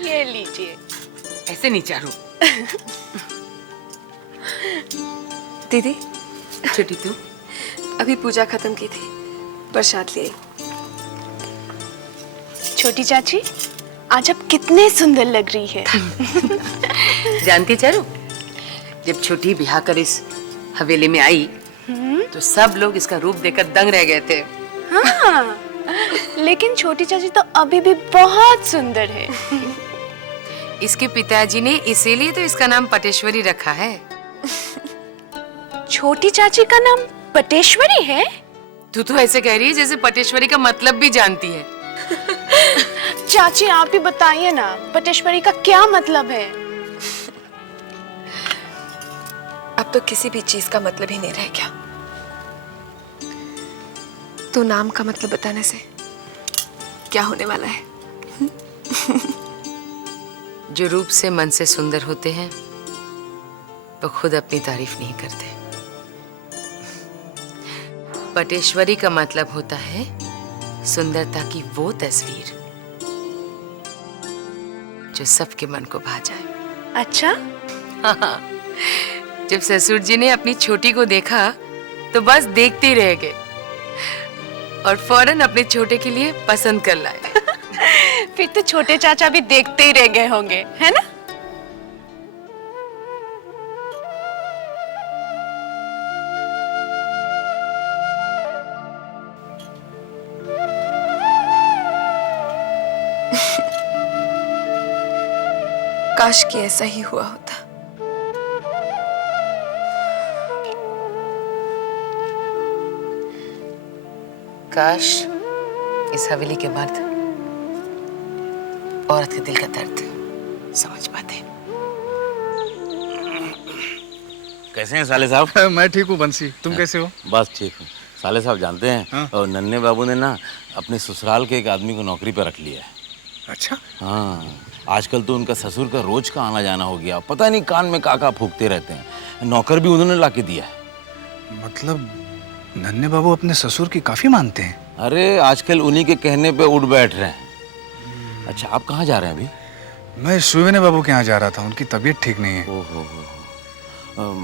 ये लीजिए। ऐसे नहीं चारू। दीदी छोटी तू अभी पूजा खत्म की थी, प्रसाद ले आई। छोटी चाची, आज आप कितने सुंदर लग रही है। जानती चारू, जब छोटी ब्याह कर इस हवेली में आई तो सब लोग इसका रूप देखकर दंग रह गए थे। हाँ, लेकिन छोटी चाची तो अभी भी बहुत सुंदर है। इसके पिताजी ने इसीलिए तो इसका नाम पटेश्वरी रखा है। छोटी चाची का नाम पटेश्वरी है? तू तो ऐसे कह रही है जैसे पटेश्वरी का मतलब भी जानती है। चाची आप ही बताइए ना, पटेश्वरी का क्या मतलब है? अब तो किसी भी चीज का मतलब ही नहीं रह गया। तो नाम का मतलब बताने से क्या होने वाला है? जो रूप से मन से सुंदर होते हैं वो खुद अपनी तारीफ नहीं करते। पटेश्वरी का मतलब होता है सुंदरता की वो तस्वीर जो सबके मन को भा जाए। अच्छा? हाँ, जब ससुर जी ने अपनी छोटी को देखा तो बस देखते ही रह गए और फौरन अपने छोटे के लिए पसंद कर लाए। फिर तो छोटे चाचा भी देखते ही रह गए होंगे, है ना? काश कि ऐसा ही हुआ होता। काश इस हवेली के मर्द औरत के दिल का दर्द समझ पाते। कैसे हैं साले साहब? मैं ठीक हूँ बंसी, तुम कैसे हो? बस ठीक हूँ। साले साहब जानते हैं, हाँ? और नन्हे बाबू ने ना अपने ससुराल के एक आदमी को नौकरी पर रख लिया है। अच्छा। हाँ, आजकल तो उनका ससुर का रोज का आना जाना हो गया। पता नहीं कान में काका फूकते रहते हैं। नौकर भी उन्होंने ला के दिया है। मतलब नन्हे बाबू अपने ससुर की काफी मानते हैं। अरे आजकल उन्हीं के कहने पे उठ बैठ रहे हैं। अच्छा, आप कहाँ जा रहे हैं अभी? मैं सुवेने बाबू के यहाँ जा रहा था, उनकी तबीयत ठीक नहीं है।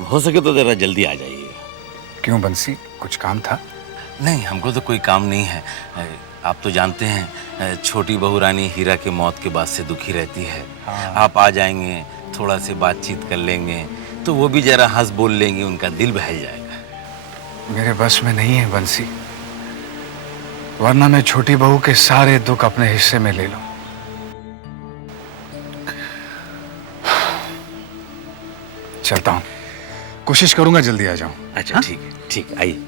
हो सके तो जरा जल्दी आ जाइए। क्यों बंसी, कुछ काम था? नहीं, हमको तो कोई काम नहीं है। आप तो जानते हैं छोटी बहू रानी हीरा के मौत के बाद से दुखी रहती है। हाँ। आप आ जाएंगे, थोड़ा से बातचीत कर लेंगे तो वो भी जरा हंस बोल लेंगे, उनका दिल बहल जाएगा। मेरे बस में नहीं है बंसी, वरना मैं छोटी बहू के सारे दुख अपने हिस्से में ले लूं। चलता हूं, कोशिश करूंगा जल्दी आ जाऊं। अच्छा ठीक है, ठीक, आइए।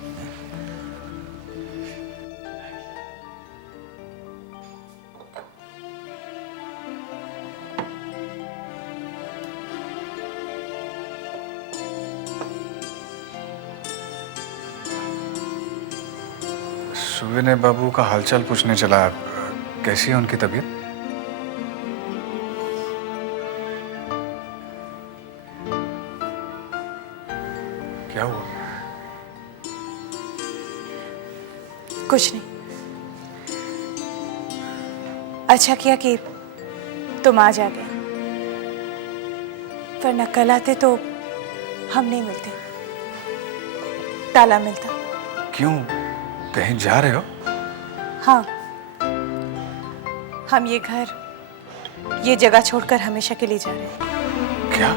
सुवेने बाबू का हालचाल पूछने चला, कैसी है उनकी तबीयत? क्या हुआ? कुछ नहीं। अच्छा किया कि तुम आ जा गए, वरना कल आते तो हम नहीं मिलते, ताला मिलता। क्यों, कहीं जा रहे हो? हाँ, हम ये घर, ये जगह छोड़कर हमेशा के लिए जा रहे हैं। क्या?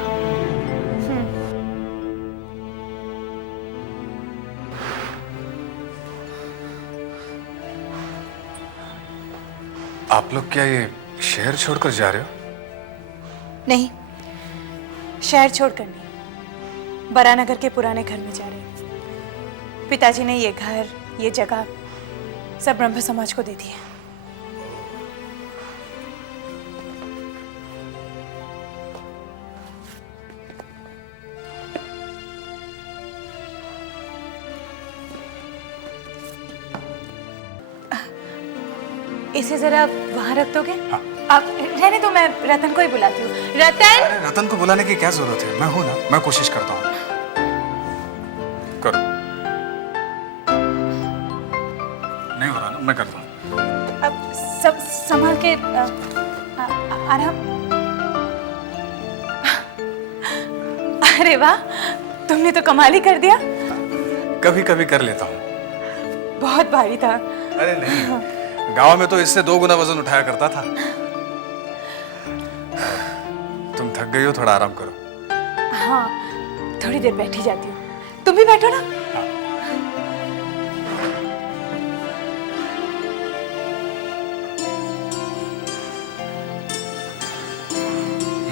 आप लोग क्या ये शहर छोड़कर जा रहे हो? नहीं, शहर छोड़कर नहीं, बरानगर के पुराने घर में जा रहे हैं। पिताजी ने ये घर, ये जगह सब ब्रह्म समाज को दे दी है। इसे जरा वहां रख दोगे? हाँ। आप रहने दो, मैं रतन को ही बुलाती हूँ। रतन! अरे रतन को बुलाने की क्या जरूरत है, मैं हूं ना, मैं कोशिश करता हूँ। करो। नहीं हो रहा ना, मैं करता हूँ। अब सब संभाल के आराम। अरे वाह, तुमने तो कमाल ही कर दिया। कभी कभी कर लेता हूँ। बहुत भारी था। अरे नहीं, गांव में तो इससे 2 गुना वजन उठाया करता था। तुम थक गई हो, थोड़ा आराम करो। हाँ, थोड़ी देर बैठी जाती हूँ। तुम भी बैठो ना।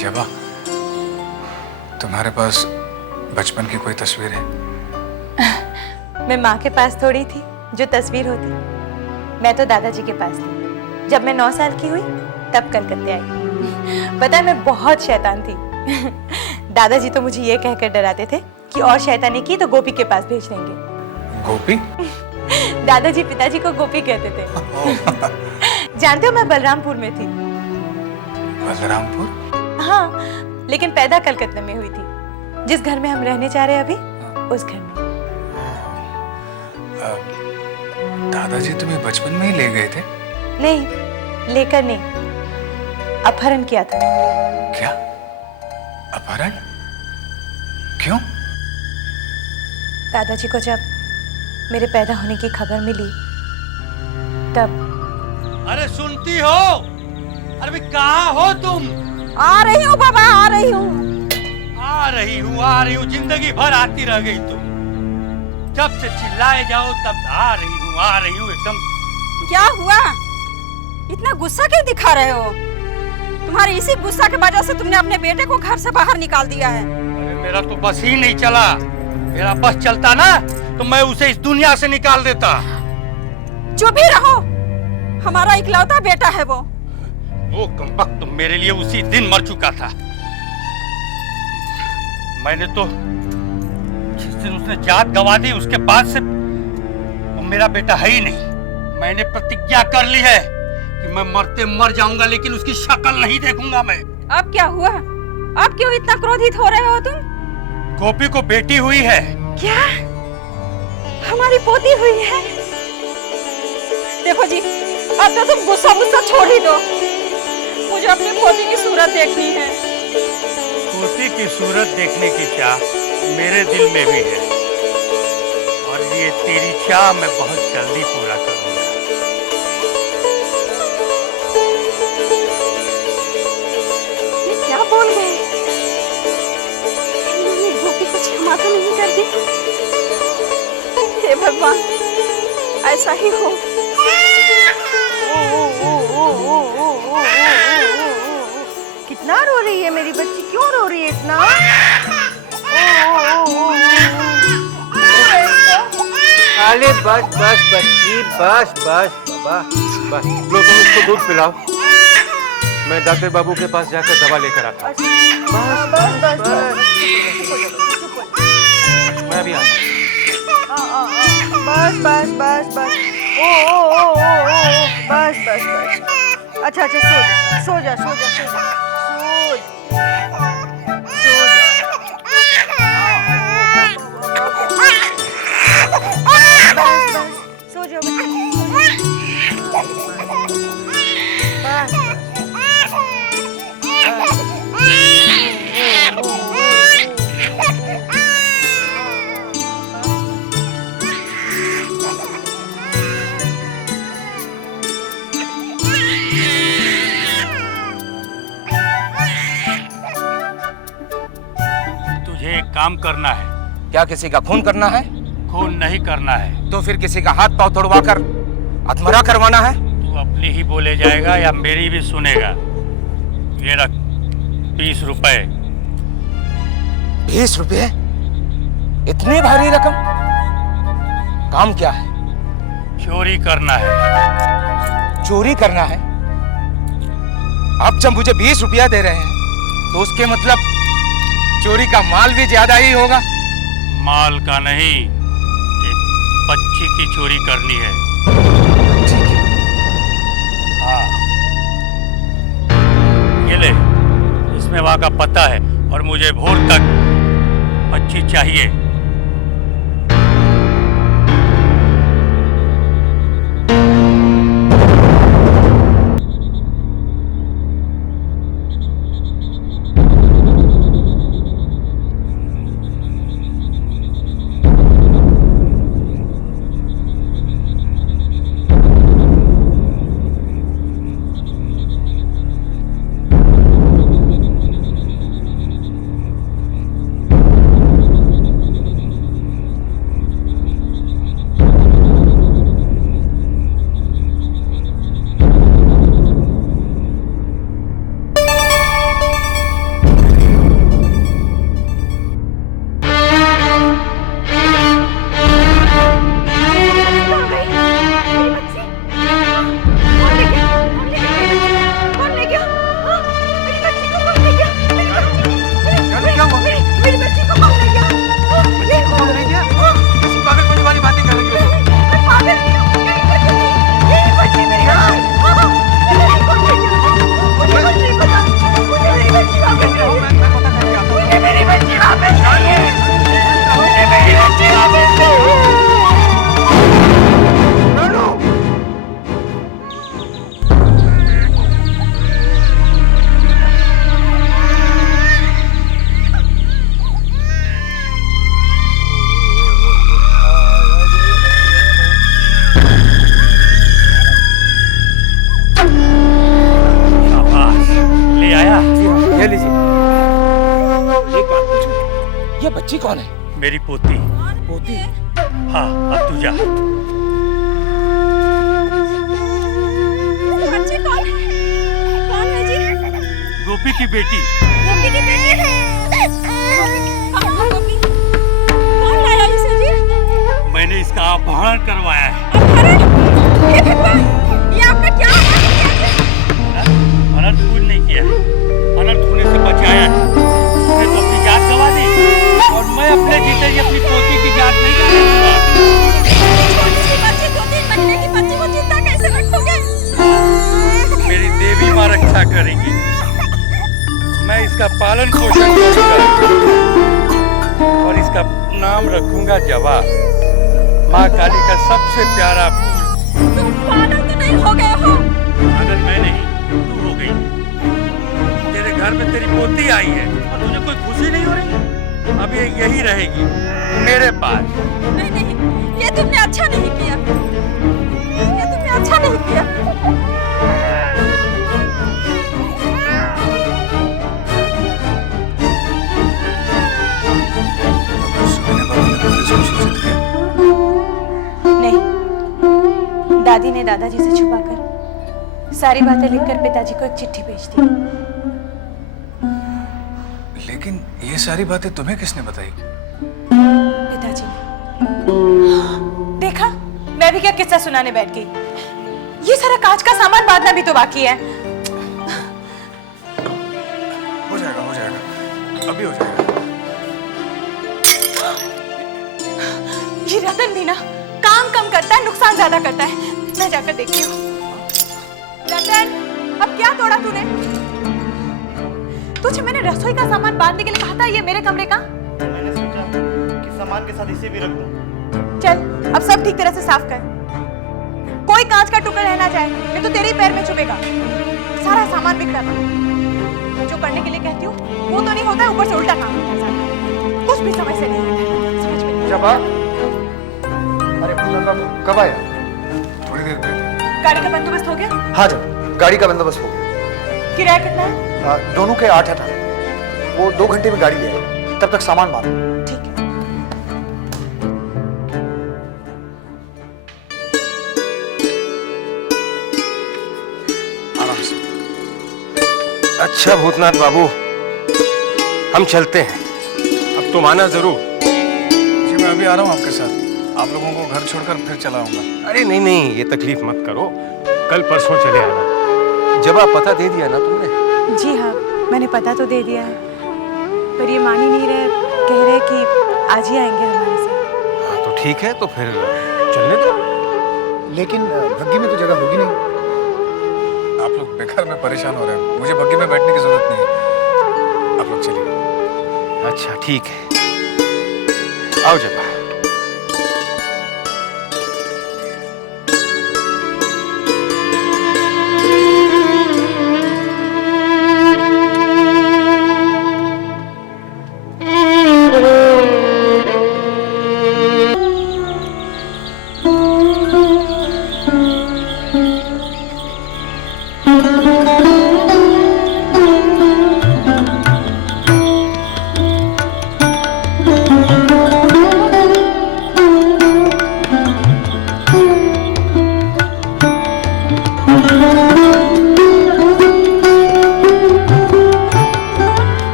जबा, तुम्हारे पास बचपन की कोई तस्वीर है? मैं माँ के पास थोड़ी थी जो तस्वीर होती। मैं तो दादाजी के पास थी। जब मैं 9 साल की हुई तब कलकत्ते आई। पता है, मैं बहुत शैतान थी। दादाजी तो मुझे ये कहकर डराते थे कि और शैतानी की तो गोपी के पास भेज देंगे। गोपी? दादाजी पिताजी को गोपी कहते थे। जानते हो, मैं बलरामपुर में थी। बलरामपुर? हाँ, लेकिन पैदा कलकत्ते में हुई थी। जिस घर में हम रहने जा रहे हैं अभी, उस घर में। दादाजी तुम्हें बचपन में ही ले गए थे? नहीं, लेकर नहीं, अपहरण किया था। क्या? अपहरण? क्यों? दादाजी को जब मेरे पैदा होने की खबर मिली तब। अरे सुनती हो? अरे भाई कहाँ हो तुम? आ रही हूँ बाबा, आ रही हूँ। आ रही हूँ, जिंदगी भर आती रह गई तुम। जब से चिल्लाए जाओ तब आ रही हूँ एकदम। क्या हुआ? इतना गुस्सा क्यों दिखा रहे हो? तुम्हारे इसी गुस्सा की वजह से तुमने अपने बेटे को घर से बाहर निकाल दिया है। अरे मेरा तो बस ही नहीं चला। मेरा बस चलता ना तो मैं उसे इस दुनिया से निकाल देता। चुप ही रहो, हमारा इकलौता बेटा है वो। कमबख्त तो मेरे लिए उसी दिन मर चुका था। मैंने तो जिस दिन उसने जात गंवा दी उसके बाद से वो मेरा बेटा है ही नहीं। मैंने प्रतिज्ञा कर ली है कि मैं मरते मर जाऊंगा लेकिन उसकी शक्ल नहीं देखूंगा मैं। अब क्या हुआ? अब क्यों इतना क्रोधित हो रहे हो तुम? गोपी को बेटी हुई है। क्या? हमारी पोती हुई है? देखो जी, अब तो तुम गुस्सा छोड़ ही दो। मुझे अपनी पोती की सूरत देखनी है। पोती की सूरत देखने की चाह मेरे दिल में भी है और ये तेरी चाह मैं बहुत जल्दी पूरा करूंगा। ये क्या बोल गए? इन्होंने गोपी को क्षमा तो नहीं कर दी? हे भगवान, ऐसा ही हो। कितना रो रही है मेरी बच्ची? क्यों रो रही है इतना? अरे बस बस बच्ची, बस बस बाबा, बस लो तुम इसको दूध पिलाओ। मैं डॉक्टर बाबू के पास जाकर दवा लेकर आता हूँ। बस बस बस मैं भी आता हूँ। बस बस बस बस ओ बस बस बस। अच्छा अच्छा, सो जा सो जा सो जा सो जा सो जा। सो जाओ बच्ची, बस। तुझे एक काम करना है। क्या किसी का खून करना है? खून नहीं करना है। तो फिर किसी का हाथ पांव तोड़वा कर आत्महत्या करवाना है? तू अपनी ही बोले जाएगा या मेरी भी सुनेगा? ये रख 20 रुपए। 20 रुपये? इतनी भारी रकम? काम क्या है? चोरी करना है। चोरी करना है? आप जब मुझे 20 रुपया दे रहे हैं तो उसके मतलब चोरी का माल भी ज्यादा ही होगा। माल का नहीं, एक बच्ची की चोरी करनी है। हाँ, ये ले, इसमें वहां का पता है और मुझे भोर तक बच्ची चाहिए। ये लीजिए। एक बात पूछूं, ये बच्ची कौन है? मेरी पोती। पोती? हाँ, अब तू जा। बच्ची कौन है? कौन है जी? गोपी की बेटी। गोपी की बेटी है। गोपी, कौन लाया इसे जी? मैंने इसका अपहरण करवाया है। अपहरण? ये भगवान, ये आपने क्या अनर्थ कुछ नहीं किया, अनर्थ होने से बचाया है। उसने तो अपनी जान गंवा दी और मैं अपने जीते ही अपनी पोती की जान नहीं गंवा दूंगा। छोटी सी बच्ची, 2-3 महीने की बच्ची को जिंदा कैसे रखोगे? मेरी देवी माँ रक्षा करेंगी। मैं इसका पालन पोषण करूंगा और इसका नाम रखूंगा जवाब, माँ काली का सबसे प्यारा फूल। तुम पागल तो नहीं हो गए हो? पागल मैं नहीं, तू हो गई। तेरे घर में तेरी पोती आई है और तुझे कोई खुशी नहीं हो रही? अब ये यही रहेगी मेरे पास। नहीं नहीं, ये तुमने अच्छा नहीं किया। ये तुमने अच्छा नहीं किया। नहीं, दादी ने दादाजी से छुपाकर सारी बातें लिखकर पिताजी को एक चिट्ठी भेज दी। लेकिन ये सारी बातें तुम्हें किसने बताई? पिताजी ने। देखा, मैं भी क्या किस्सा सुनाने बैठ गई। ये सारा कांच का सामान बांधना भी तो बाकी है। हो जाएगा, अभी हो जाएगा। ये रतन भी ना काम कम करता है, नुकसान ज्यादा करता है। मैं जाकर देखती हूँ। रतन, अब क्या तोड़ा तूने? तुझे मैंने रसोई का सामान बांधने के लिए कहा था, ये मेरे कमरे का। मैंने सोचा कि सामान के साथ इसे भी रख दूं। चल, अब सब ठीक तरह से साफ कर। कोई कांच का टुकड़ा रह ना जाए, नहीं तो तेरे ही पैर में चुभेगा। सारा सामान बिखरा पड़ा। जो करने के लिए कहती हूँ वो तो नहीं होता है, ऊपर से उल्टा काम होता है। कुछ भी समझ से नहीं आता। समझ में नहीं जबा, अरे बाबू कब आया? थोड़ी देर पहले। गाड़ी का बंदोबस्त हो गया? हाँ जब गाड़ी का बंदोबस्त हो गया। किराया कितना है? दोनों के 8 आना। वो 2 घंटे में गाड़ी ले आएगा, तब तक सामान बांधो। ठीक है। आराम से। अच्छा भूतनाथ बाबू, हम चलते हैं। अब तुम आना जरूर। जी मैं अभी आ रहा हूँ आपके साथ। आप लोगों को घर छोड़कर फिर चला आऊंगा। अरे नहीं नहीं, ये तकलीफ मत करो, कल परसों चले आना। जब आप पता दे दिया ना तुमने? जी हाँ, मैंने पता तो दे दिया है, पर ये मान ही नहीं रहे, कह रहे कि आज ही आएंगे हमारे साथ। हाँ तो ठीक है, तो फिर चलने दो। लेकिन बग्गी में तो जगह होगी नहीं। आप लोग बेकार में परेशान हो रहे हैं, मुझे बग्गी में बैठने की जरूरत नहीं है। आप लोग चलिए। अच्छा ठीक है, आओ जबा।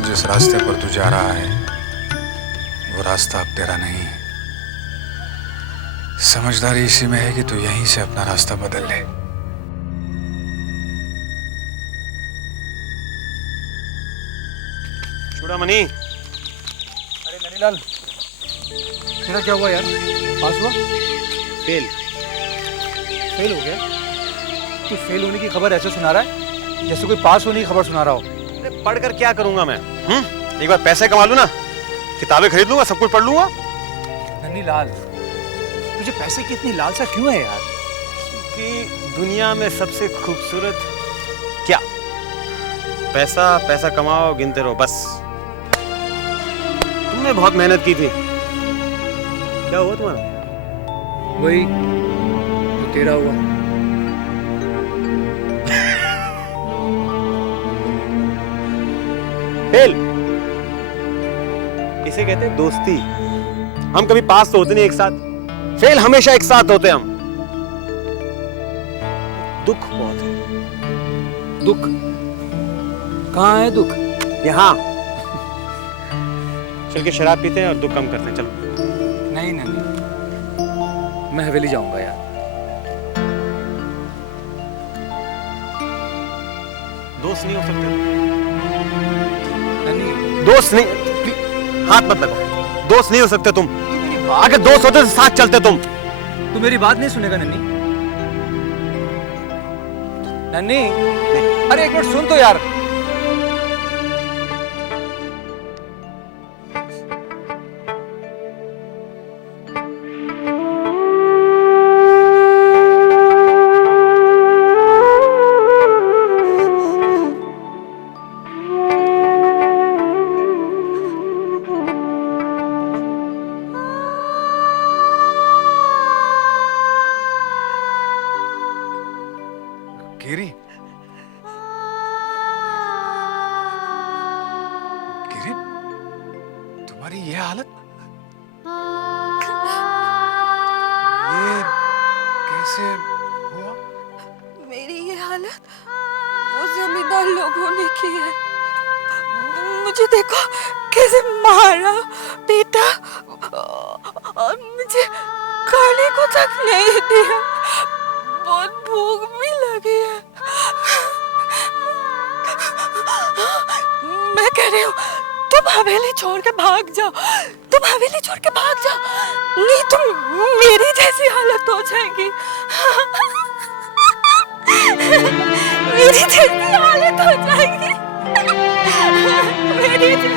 जिस रास्ते पर तू जा रहा है वो रास्ता अब तेरा नहीं। समझदारी इसी में है कि तू यहीं से अपना रास्ता बदल ले। चूड़ामणि। अरे ननीलाल, तेरा क्या हुआ यार? पास हुआ? फेल। फेल हो गया? तू फेल होने की खबर ऐसे सुना रहा है जैसे कोई पास होने की खबर सुना रहा हो। अरे पढ़कर क्या करूंगा मैं? एक बार पैसे कमा लूं ना, किताबें खरीद लूंगा, सब कुछ पढ़ लूंगा। ननीलाल, तुझे पैसे की इतनी लालसा क्यों है यार? कि दुनिया में सबसे खूबसूरत क्या? पैसा, पैसा कमाओ, गिनते रहो, बस। तुमने बहुत मेहनत की थी। क्या हुआ तुम्हारा? वही जो तेरा हुआ। फेल इसे कहते हैं दोस्ती। हम कभी पास तो होते नहीं एक साथ, फेल हमेशा एक साथ होते हम। दुख बहुत है। दुख? कहाँ है दुख? यहाँ। चल के शराब पीते हैं और दुख कम करते हैं। चलो। नहीं नहीं, मैं हवेली जाऊंगा यार। दोस्त नहीं हो सकते? नहीं, दोस्त नहीं, हाथ मत लगाओ। दोस्त नहीं हो सकते तुम। अगर दोस्त होते तो साथ चलते तुम। तू मेरी बात नहीं सुनेगा नन्नी? नन्नी, अरे एक मिनट सुन तो यार। गिरी, गिरी, तुम्हारी ये हालत, ये कैसे हुआ? मेरी ये हालत वो जमींदार लोगों ने की है। मुझे देखो कैसे मारा पीटा और मुझे खाने को तक नहीं दिया। बहुत भूख भी लगी है। मैं कह रही हूँ तुम हवेली छोड़ के भाग जाओ। तुम हवेली छोड़ के भाग जाओ, नहीं तुम मेरी जैसी हालत हो जाएगी। मेरी जैसी हालत हो जाएगी। मेरी जैसी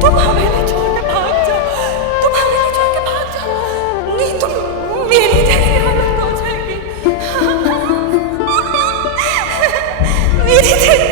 तुम हवेली छोड़ के भाग जाओ। तुम हवेली छोड़ के भाग जाओ, नहीं तुम मेरी जैसी हालत हो जाएगी। मेरी जैसी